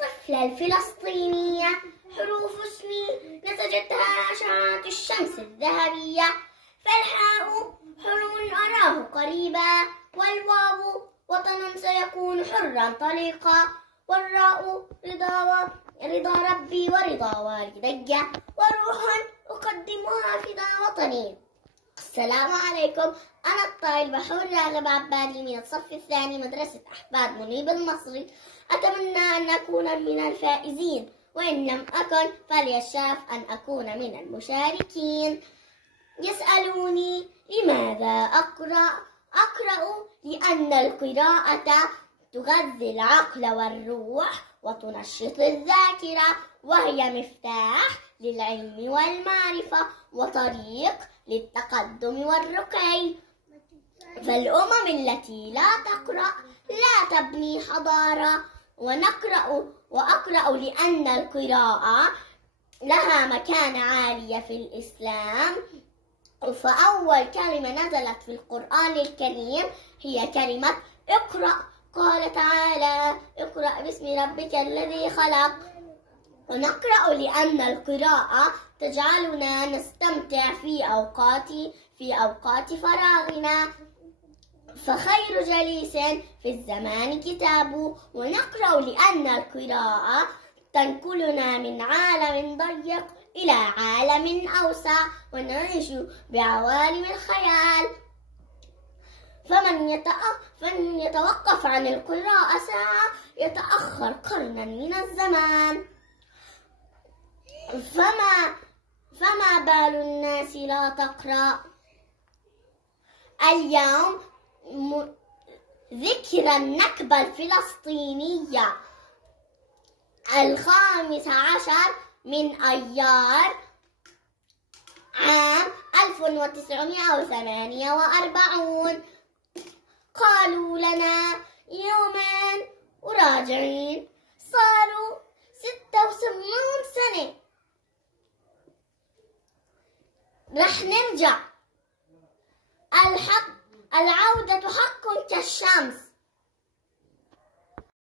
الطفلة الفلسطينية حروف اسمي نسجتها أشعة الشمس الذهبية، فالحاء حلم أراه قريبا، والواو وطن سيكون حرا طليقا، والراء رضا ربي ورضا والدي، وروح أقدمها فداء وطني. السلام عليكم، أنا الطالبة حور راغب عبادي من الصف الثاني مدرسة أحفاد منيب المصري. أتمنى أن أكون من الفائزين، وإن لم أكن فليشرف أن أكون من المشاركين. يسألوني لماذا أقرأ؟ لأن القراءة تغذي العقل والروح وتنشط الذاكرة، وهي مفتاح للعلم والمعرفة وطريق للتقدم والرقي. فالأمم التي لا تقرأ لا تبني حضارة. وأقرأ لأن القراءة لها مكانة عالية في الإسلام. فأول كلمة نزلت في القرآن الكريم هي كلمة اقرأ. قال تعالى: اقرأ باسم ربك الذي خلق. ونقرأ لأن القراءة تجعلنا نستمتع في أوقات فراغنا، فخير جليس في الزمان كتابه. ونقرأ لأن القراءة تنقلنا من عالم ضيق إلى عالم أوسع، ونعيش بعوالم الخيال. فمن يتوقف عن القراءة ساعة يتأخر قرنا من الزمان. فما بال الناس لا تقرأ؟ اليوم ذكرى النكبة الفلسطينية 15 من أيار عام 1948. قالوا لنا يومين وراجعين، صاروا 86 سنة. رح نرجع. العودة حق كالشمس.